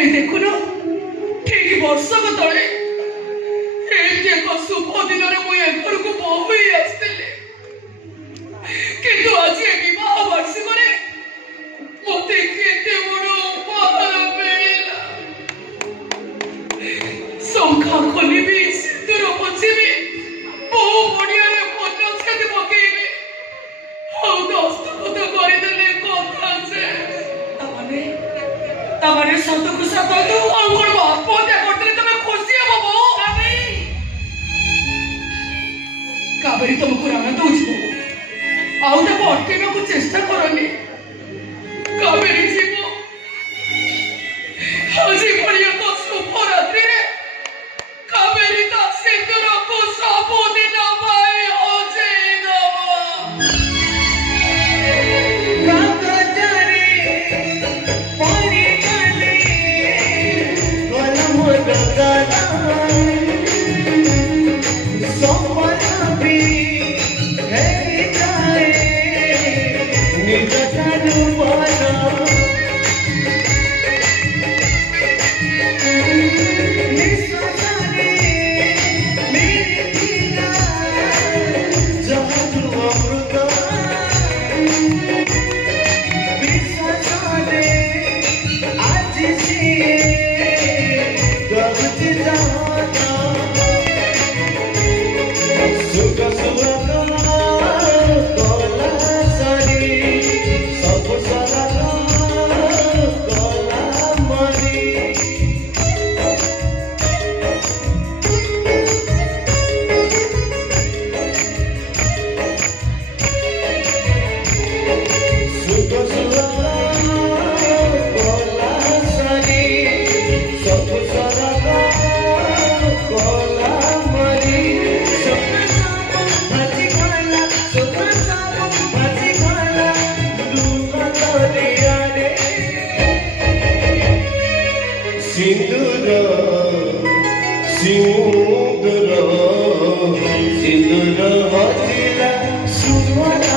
এই দেখুন ঠিক বর্ষক তଳେ ଏମିତି ଏକ ଶୁଭ ଦିନରେ ମୁଁ ଏ ଘରକୁ ବୋହୂ ହୋଇ ଆସିଥିଲି, କିନ୍ତୁ ଆଜି ଏ ବିବାହ ବାର୍ଷିକରେ ମୋତେ କେତେ ବଡ଼ ଉପହାର ମିଳିଲା। ଶଙ୍ଖା ଖୋଲିବି, ସିନ୍ଦୁର ପୋଛିବି, ବୋହୂ ପଡ଼ିଆରେ ମନଛେଦ ପକେଇବି, ଆଉ ଦସ୍ତଖତ କରିଦେଲେ କଥା ସେ। ତାମାନେ ସତକୁ ସତ ତୁ ଆଉ କ'ଣ ଆତ୍ମହତ୍ୟା କରିଦେଲେ ତମେ ଖୁସି ହବ ବୋହୂ? କାବେରୀ ତମକୁ ରାଣ ଦଉଛି ବୋହୂ, ଆଉ ତାକୁ ଅଟକେଇବାକୁ ଚେଷ୍ଟା କରନି। କାବେରୀ ଯିବ ଆଜି ଭଳି ଏକ ଶୁଭ ରାତ୍ରିରେ କାବେରୀ ତା ସିନ୍ଦୁରକୁ ସବୁଦିନ ପାଇଁ ହଜେଇ ଦବ। सिंदूर हजिला सुमन